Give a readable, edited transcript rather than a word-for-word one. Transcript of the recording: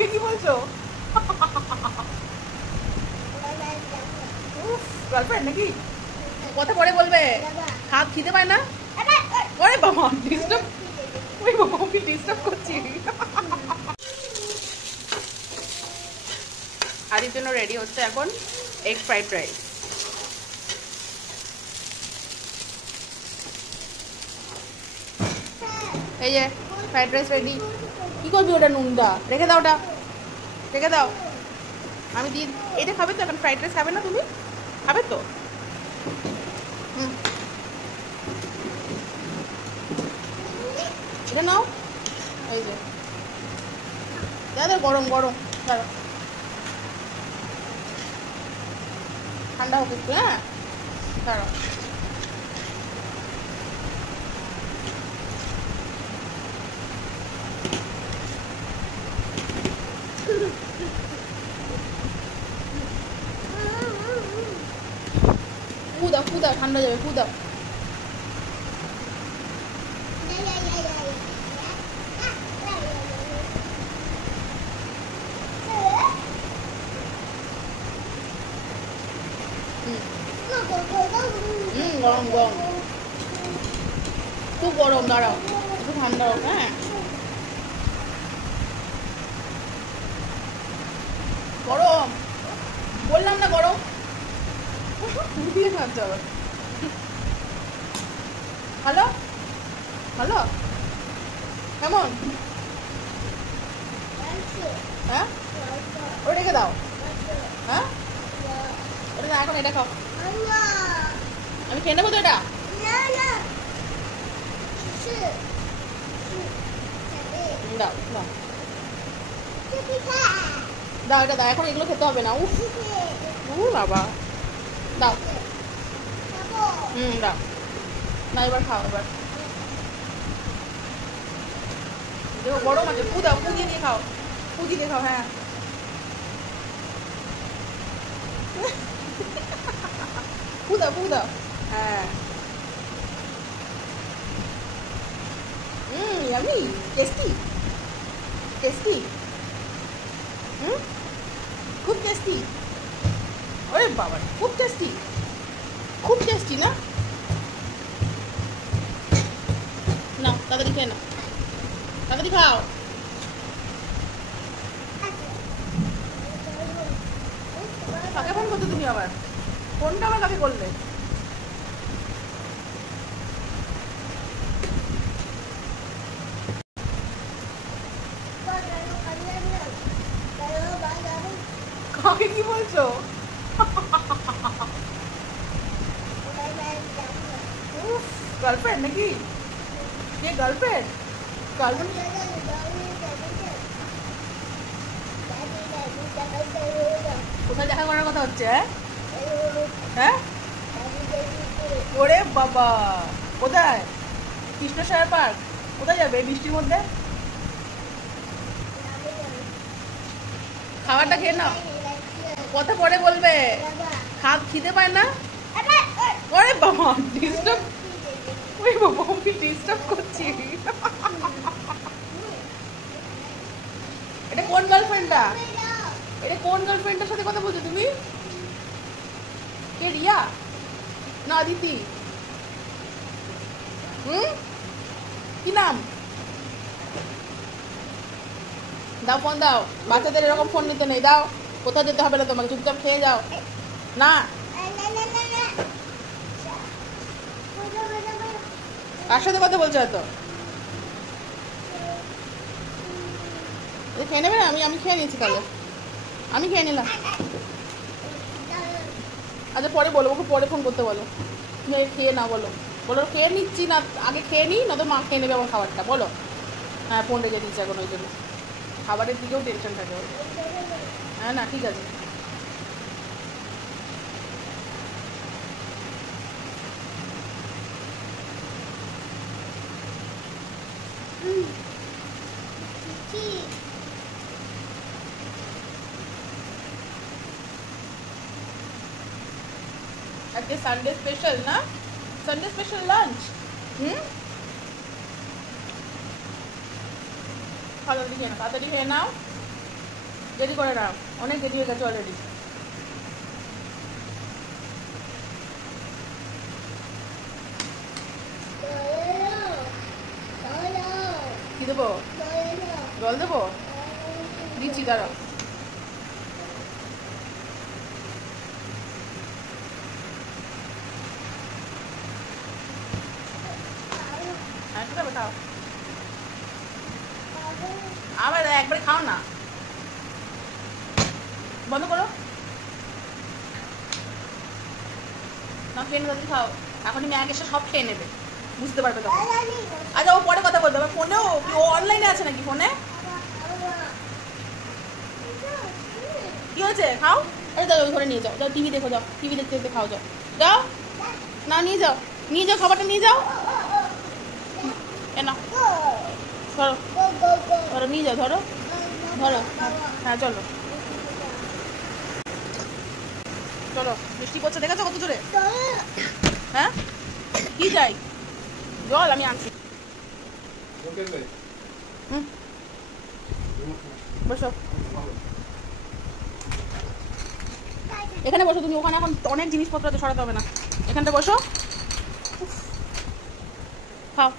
কাকে কি বলছো? গার্লফ্রেন্ড নাকি? কথা পরে বলবে। হাত খিদে পায় না? ওরে বাবা ডিস্টার্ব, ওই বাবা আমি ডিস্টার্ব করছি। আদির জন্য রেডি হচ্ছে এখন এগ ফ্রাইড রাইস। এই যে ফ্রাইড রাইস রেডি। কি করবি ওটা? নুনটা রেখে দাও, ওটা রেখে দাও। আমি দিই। এটা খাবে তো এখন? ফ্রাইড রাইস খাবে না তুমি? খাবে তো? এটা নাও। এই যে দাদা গরম গরম, দাঁড়া ঠান্ডা হোক একটু। হ্যাঁ দাঁড়া। ফুদা ফুদা ঠান্ডা যাবে, ফুদা। গরম গরম, খুব গরম। দাঁড়াও একটু ঠান্ডা হোক। হ্যাঁ গরম বললাম না, গরম। দিয়ে খাচ্ছে আবার। হ্যালো হ্যালো, কেমন? হ্যাঁ ওটা রেখে দাও। হ্যাঁ ওটা না, এখন এটা খাও। আমি খেয়ে নেবো তো এটা। দাও দাও দাও, এটা দাও। এখন এগুলো খেতে হবে না। উফ বাবা, দাও। দাও না, এবার খাও। এবার দেখো গরম আছে। ফু দাও, ফু দিয়ে খাও, ফু দিয়ে খাও। হ্যাঁ ফু দাও, ফু দাও। হ্যাঁ ইয়ামি, টেস্টি টেস্টি। খুব টেস্টি। ওরে বাবা খুব টেস্টি, খুব টেস্টি না? না তাড়াতাড়ি খেয়ে নাও, তাড়াতাড়ি খাও। কাকে ফোন করছো তুমি আবার? ফোনটা আবার কাকে করলে? কাকে কি বলছো? গার্লফ্রেন্ড নাকি? কে গার্লফ্রেন্ড? গার্লফ্রেন্ড কোথায় দেখা করার কথা হচ্ছে? হ্যাঁ ওরে বাবা, কোথায়? কৃষ্ণসাগর পার্ক? কোথায় যাবে বৃষ্টির মধ্যে? খাবারটা খেয়ে নাও, কথা পরে বলবে। হাত খিদে পায় না? ওরে বাবা ডিস্টার্ব, ওই বাবা আমি ডিস্টার্ব করছি। এটা কোন গার্লফ্রেন্ডটা? এটা কোন গার্লফ্রেন্ডের সাথে কথা বলছো তুমি? কে রিয়া না আদিতি? কি নাম? দাও ফোন দাও। বাচ্চাদের এরকম ফোন নিতে নেই। দাও, কোথাও যেতে হবে না তোমাকে, চুপচাপ খেয়ে যাও। না কার সাথে কথা বলছো এত? খেয়ে নেবে না? আমি খেয়ে নিয়েছি তাহলে, আমি খেয়ে নিলাম। আচ্ছা পরে বলো, ওকে পরে ফোন করতে বলো। তুমি খেয়ে না বলো, বলো খেয়ে নিচ্ছি না, আগে খেয়ে নিই, না তো মা খেয়ে নেবে আমার খাবারটা। বলো হ্যাঁ ফোন রেখে দিচ্ছি এখন, ওই জন্য খাবারের দিকেও টেনশন থাকে। হ্যাঁ না ঠিক আছে। আজকে সানডে স্পেশাল না? Sunday special lunch. তাড়াতাড়ি খেয়ে নাও, তাড়াতাড়ি খেয়ে নাও। রেডি করে নাও, অনেক রেডি হয়ে গেছে অলরেডি। কি দেবো? জল দেবো? দিচ্ছি, দাঁড়াও। হ্যাঁ, ঠিক আছে, খাও। আবার একবারে খাও না, বন্ধ করো না, খেয়ে নেবে, খাও। এখনই ম্যাগ এসে সব খেয়ে নেবে, বুঝতে পারবে তখন। আচ্ছা, ও পরে কথা বলবে। আমার ফোনেও, ও অনলাইনে আছে নাকি ফোনে? কি হয়েছে? খাও। আরে দাও, ওই ঘরে নিয়ে যাও, যাও টিভি দেখো, যাও টিভি দেখতে দেখতে খাও, যাও যাও। না, নিয়ে যাও, নিয়ে যাও, খাবারটা নিয়ে যাও। এ না, ধরো ধরো, নিয়ে যাও, ধরো ধরো। হ্যাঁ, চলো চলো। বৃষ্টি পড়ছে, দেখেছো কত জোরে? হ্যাঁ, কি চাই? জল আমি আনছি। বসো, এখানে বসো তুমি। ওখানে এখন অনেক জিনিসপত্র আছে, সরাতে হবে না। এখানটা বসো, খাও।